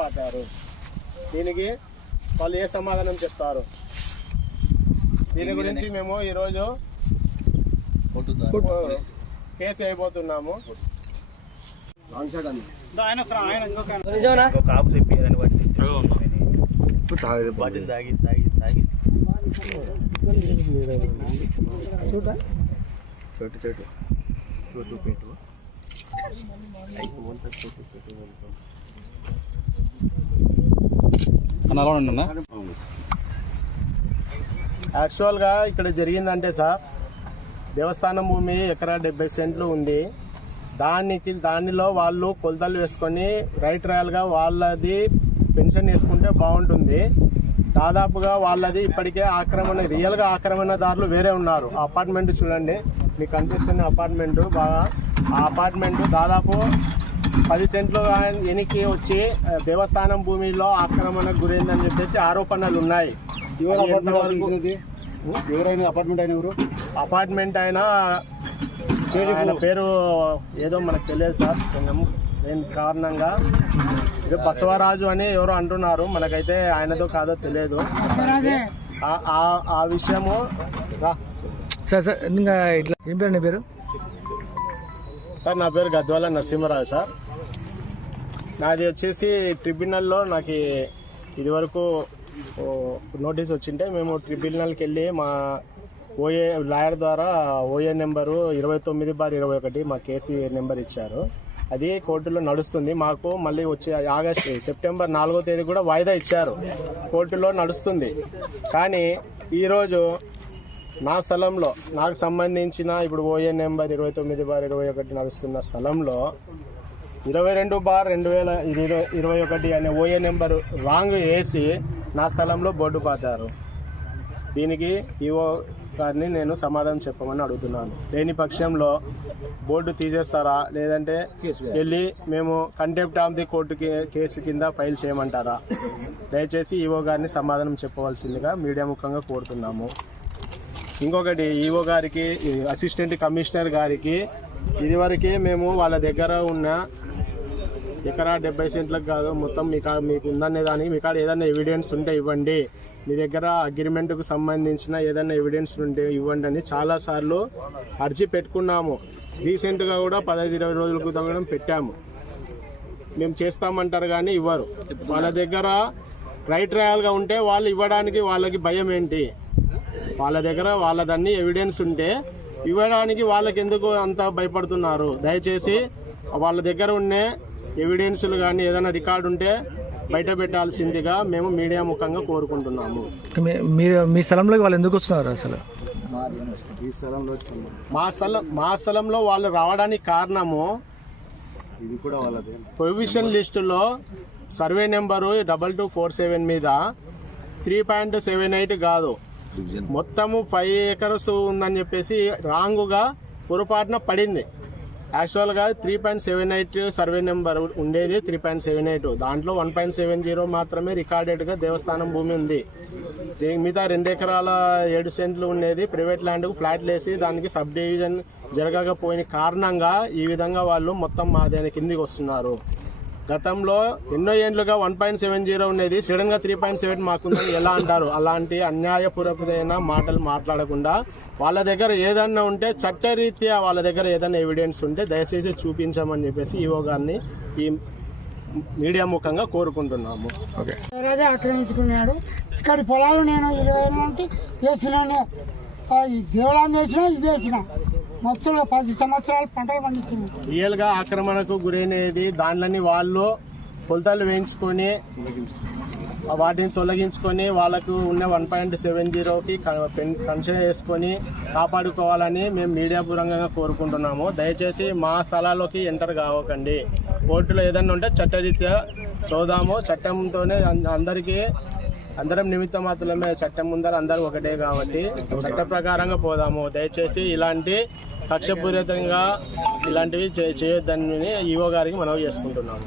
పాతారు. దీనికి వాళ్ళు ఏ సమాధానం చెప్తారు? దీని గురించి మేము ఈరోజు కేసు అయిపోతున్నాము. యాక్చువల్గా ఇక్కడ జరిగిందంటే సార్, దేవస్థానం భూమి ఎకరా 70 సెంట్లు ఉంది. దానిలో వాళ్ళు కొలతలు వేసుకొని రైట్ రాయల్గా వాళ్ళది పెన్షన్ వేసుకుంటే బాగుంటుంది. దాదాపుగా వాళ్ళది ఇప్పటికే ఆక్రమణ, రియల్గా ఆక్రమణదారులు వేరే ఉన్నారు. ఆ అపార్ట్మెంట్ చూడండి, మీకు కనిపిస్తున్న అపార్ట్మెంటు బాగా, ఆ అపార్ట్మెంటు దాదాపు 10 సెంట్లు వెనక్కి వచ్చి దేవస్థానం భూమిలో ఆక్రమణకు గురైందని చెప్పేసి ఆరోపణలు ఉన్నాయి. ఎవరైనా అపార్ట్మెంట్ అయిన ఎవరు? అపార్ట్మెంట్ అయినా ఆయన పేరు ఏదో మనకు తెలియదు సార్. దేని కారణంగా ఇది బసవరాజు అని ఎవరో అంటున్నారు, మనకైతే ఆయనదో కాదో తెలియదు. ఆ విషయము సార్ ఇంకా ఇట్లా ఏం పేరు నీ పేరు? సార్ నా పేరు గద్వాల నరసింహరావు సార్. నాది వచ్చేసి ట్రిబ్యునల్లో నాకు ఇది వరకు నోటీస్ వచ్చింటే మేము ట్రిబ్యునల్కి వెళ్ళి మా ఓఏ లాయర్ ద్వారా ఓఏ నెంబరు 29/21 మా కేసు నెంబర్ ఇచ్చారు. అది కోర్టులో నడుస్తుంది. మాకు మళ్ళీ వచ్చే సెప్టెంబర్ 4వ తేదీ కూడా వాయిదా ఇచ్చారు, కోర్టులో నడుస్తుంది. కానీ ఈరోజు నా స్థలంలో నాకు సంబంధించిన ఇప్పుడు ఓఏ నెంబర్ 29/21 నడుస్తున్న స్థలంలో 22/2021 అనే ఓఏ నెంబరు రాంగ్ వేసి నా స్థలంలో బోర్డు పాతారు. దీనికి ఈఓ గారిని నేను సమాధానం చెప్పమని అడుగుతున్నాను. లేని పక్షంలో బోర్డు తీసేస్తారా, లేదంటే వెళ్ళి మేము contempt of the court case కింద ఫైల్ చేయమంటారా? దయచేసి ఈఓ గారిని సమాధానం చెప్పవలసిందిగా మీడియా ముఖంగా కోరుతున్నాము. ఇంకొకటి, ఈఓ గారికి, అసిస్టెంట్ కమిషనర్ గారికి ఇదివరకే మేము వాళ్ళ దగ్గర ఉన్న ఎకరా 70 సెంట్లకు కాదు మొత్తం మీకు ఉందనే దానికి మీకు ఏదైనా ఎవిడెన్స్ ఉంటే ఇవ్వండి, మీ దగ్గర అగ్రిమెంట్కు సంబంధించిన ఏదైనా ఎవిడెన్స్ ఉంటే ఇవ్వండి అని చాలాసార్లు అర్జీ పెట్టుకున్నాము. రీసెంట్గా కూడా 15-20 రోజుల క్రితం కూడా పెట్టాము. మేము చేస్తామంటారు కానీ ఇవ్వరు. వాళ్ళ దగ్గర రైట్ రాయల్గా ఉంటే వాళ్ళు ఇవ్వడానికి వాళ్ళకి భయం ఏంటి? వాళ్ళ దగ్గర వాళ్ళదన్నీ ఎవిడెన్స్ ఉంటే ఇవ్వడానికి వాళ్ళకి ఎందుకు అంత భయపడుతున్నారు? దయచేసి వాళ్ళ దగ్గర ఉన్న ఎవిడెన్స్లు కానీ ఏదైనా రికార్డు ఉంటే బయట పెట్టాల్సిందిగా మేము మీడియా ముఖంగా కోరుకుంటున్నాము. మీ స్థలంలోకి వాళ్ళు ఎందుకు వస్తున్నారు? అసలు మా స్థలంలో వాళ్ళు రావడానికి కారణము ఇది కూడా వాళ్ళదే. ప్రొవిజన్ లిస్టులో సర్వే నెంబరు 2247 మీద 3.78 కాదు, మొత్తము 5 acres ఉందని చెప్పేసి రాంగుగా పొరపాటున పడింది. యాక్చువల్గా 3.78 సర్వే నెంబర్ ఉండేది 3.78, దాంట్లో 1.70 మాత్రమే రికార్డెడ్గా దేవస్థానం భూమి ఉంది. మిగతా 2 ఎకరాల 7 సెంట్లు ఉండేది ప్రైవేట్ ల్యాండ్కు ఫ్లాట్లు వేసి దానికి సబ్ డివిజన్ జరగకపోయిన కారణంగా ఈ విధంగా వాళ్ళు మొత్తం మా దాని కిందికి వస్తున్నారు. గతంలో ఎన్నో ఏళ్ళుగా 1.70 ఉండేది, సడన్గా 3.7 మాకుందని ఎలా అంటారు? అలాంటి అన్యాయపూర్వకమైన మాటలు మాట్లాడకుండా వాళ్ళ దగ్గర ఏదన్నా ఉంటే చట్టరీత్యా వాళ్ళ దగ్గర ఏదైనా ఎవిడెన్స్ ఉంటే దయచేసి చూపించమని చెప్పేసి ఈఓ గారిని ఈ మీడియా ముఖంగా కోరుకుంటున్నాము. ఆక్రమించుకున్నాడు. ఇక్కడి పొలాలు నేను 20 నుండి చేసినాను, దేవాలయం చేసినా ఇది చేసిన మొత్తం 10 సంవత్సరాలు పంటలు పండించింది. రియల్గా ఆక్రమణకు గురైనది దానిని వాళ్ళు కొలతలు వేయించుకొని వాటిని తొలగించుకొని వాళ్ళకు ఉన్న 1.70కి కన్సిడర్ చేసుకొని కాపాడుకోవాలని మేము మీడియా పూర్వకంగా కోరుకుంటున్నాము. దయచేసి మా స్థలాల్లోకి ఎంటర్ కావకండి. కోర్టులో ఏదన్నా ఉంటే చట్టరీత్యా చూద్దాము. చట్టంతోనే అందరం నిమిత్త మాత్రమే, చట్టం ముందర అందరూ ఒకటే కాబట్టి చట్ట ప్రకారంగా పోదాము. దయచేసి ఇలాంటి కక్షపూరితంగా ఇలాంటివి చేయొద్దని ఈఓ గారికి మనవి చేసుకుంటున్నాము.